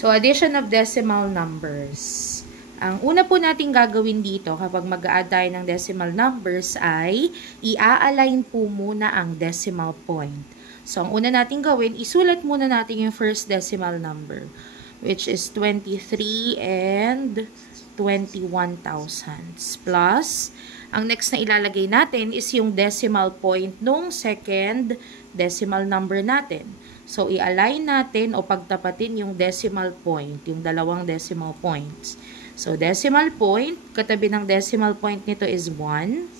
So, addition of decimal numbers. Ang una po natin gagawin dito kapag mag-a-add tayo ng decimal numbers ay i-align po muna ang decimal point. So, ang una natin gawin, isulat muna natin yung first decimal number, which is 23 and 21 thousandths plus, ang next na ilalagay natin is yung decimal point nung second decimal number natin. So, i-align natin o pagtapatin yung decimal point, yung dalawang decimal points. So, decimal point, katabi ng decimal point nito is 1,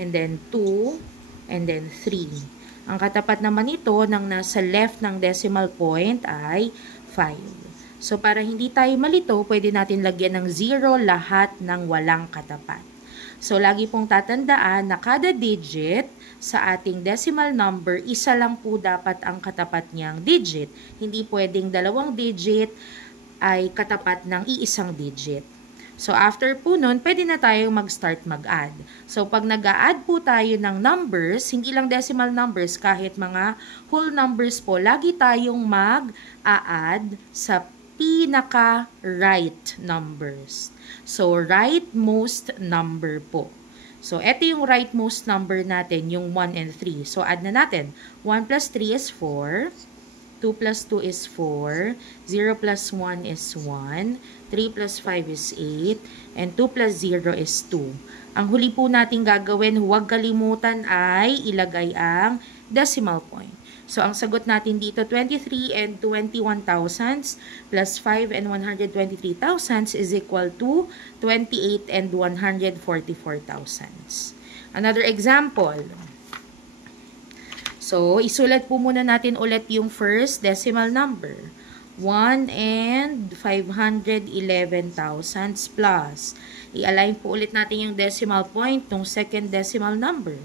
and then 2, and then 3. Ang katapat naman nito ng nasa left ng decimal point ay 5. So, para hindi tayo malito, pwede natin lagyan ng 0 lahat ng walang katapat. So, lagi pong tatandaan na kada digit sa ating decimal number, isa lang po dapat ang katapat niyang digit. Hindi pwedeng dalawang digit ay katapat ng iisang digit. So, after po nun, pwede na tayong mag-start mag-add. So, pag nag-a-add po tayo ng numbers, hindi lang decimal numbers, kahit mga whole numbers po, lagi tayong mag-a-add sa pinaka-right numbers. So, rightmost number po. So, ito yung rightmost number natin, yung 1 and 3. So, add na natin. 1 plus 3 is 4. 2 plus 2 is 4, 0 plus 1 is 1, 3 plus 5 is 8, and 2 plus 0 is 2. Ang huli po natin gagawin, huwag kalimutan ay ilagay ang decimal point. So, ang sagot natin dito, 23 and 21 thousandths plus 5 and 123 thousandths is equal to 28 and 144 thousandths. Another example. So, isulat po muna natin ulit yung first decimal number. 1 and 511 thousandths plus. I-align po ulit natin yung decimal point ng second decimal number.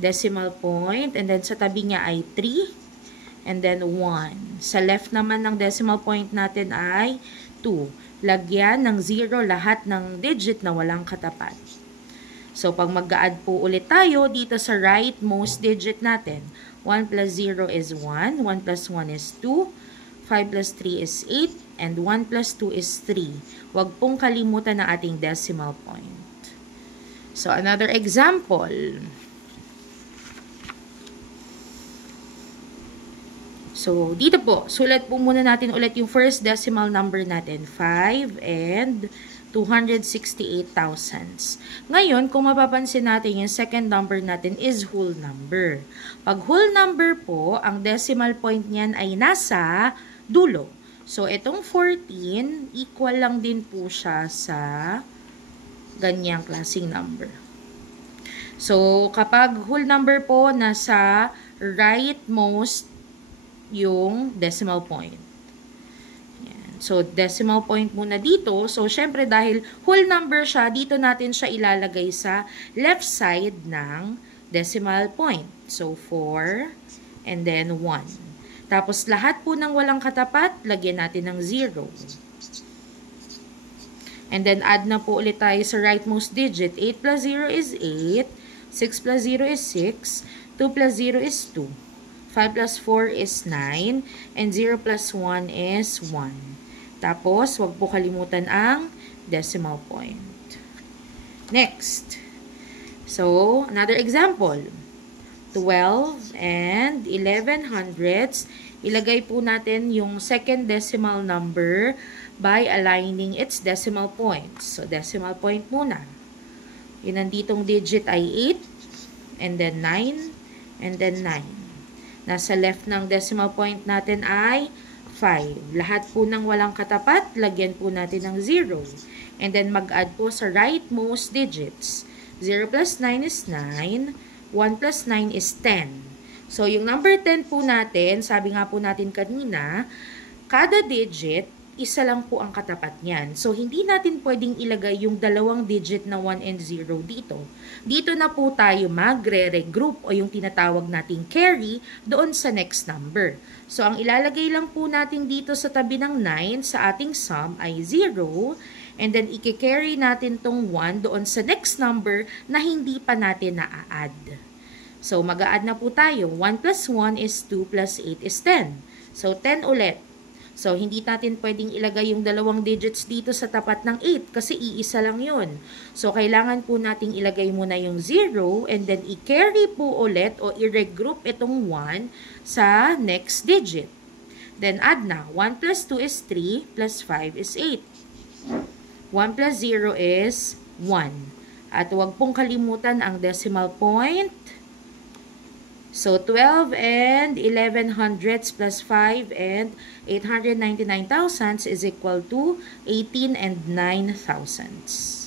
Decimal point, and then sa tabi niya ay 3, and then 1. Sa left naman ng decimal point natin ay 2. Lagyan ng 0 lahat ng digit na walang katapat. So, pag mag-a-add po ulit tayo dito sa rightmost digit natin, 1 plus 0 is 1, 1 plus 1 is 2, 5 plus 3 is 8, and 1 plus 2 is 3. Huwag pong kalimutan ang ating decimal point. So, another example. So, dito po, sulat po muna natin ulit yung first decimal number natin, 5 and 268 thousandths. Ngayon, kung mapapansin natin, yung second number natin is whole number. Pag whole number po, ang decimal point niyan ay nasa dulo. So, itong 14, equal lang din po siya sa ganyang klaseng number. So, kapag whole number po, nasa rightmost yung decimal point. So, decimal point muna dito. So, syempre dahil whole number siya, dito natin siya ilalagay sa left side ng decimal point. So, 4 and then 1. Tapos, lahat po ng walang katapat, lagyan natin ng 0. And then, add na po ulit tayo sa rightmost digit. 8 plus 0 is 8. 6 plus 0 is 6. 2 plus 0 is 2. 5 plus 4 is 9. And 0 plus 1 is 1. Tapos, wag po kalimutan ang decimal point. Next. So, another example. 12 and 11 hundredths. Ilagay po natin yung second decimal number by aligning its decimal points. So, decimal point muna. Yung nanditong digit ay 8, and then 9, and then 9. Nasa left ng decimal point natin ay 5. Lahat po ng walang katapat, lagyan po natin ng 0. And then mag-add po sa rightmost digits. 0 plus 9 is 9. 1 plus 9 is 10. So, yung number 10 po natin, sabi nga po natin kanina, kada digit, isa lang po ang katapat niyan. So, hindi natin pwedeng ilagay yung dalawang digit na 1 and 0 dito. Dito na po tayo magre-regroup o yung tinatawag nating carry doon sa next number. So, ang ilalagay lang po natin dito sa tabi ng 9 sa ating sum ay 0. And then, i-carry natin tong 1 doon sa next number na hindi pa natin na-add. So, mag-a-add na po tayo. 1 plus 1 is 2 plus 8 is 10. So, 10 ulit. So, hindi natin pwedeng ilagay yung dalawang digits dito sa tapat ng 8 kasi iisa lang yun. So, kailangan po nating ilagay muna yung 0 and then i-carry po ulit o i-regroup itong 1 sa next digit. Then, add na. 1 plus 2 is 3 plus 5 is 8. 1 plus 0 is 1. At huwag pong kalimutan ang decimal point. So, 12 and 11 hundredths plus 5 and 899 thousandths is equal to 18 and 9 thousandths.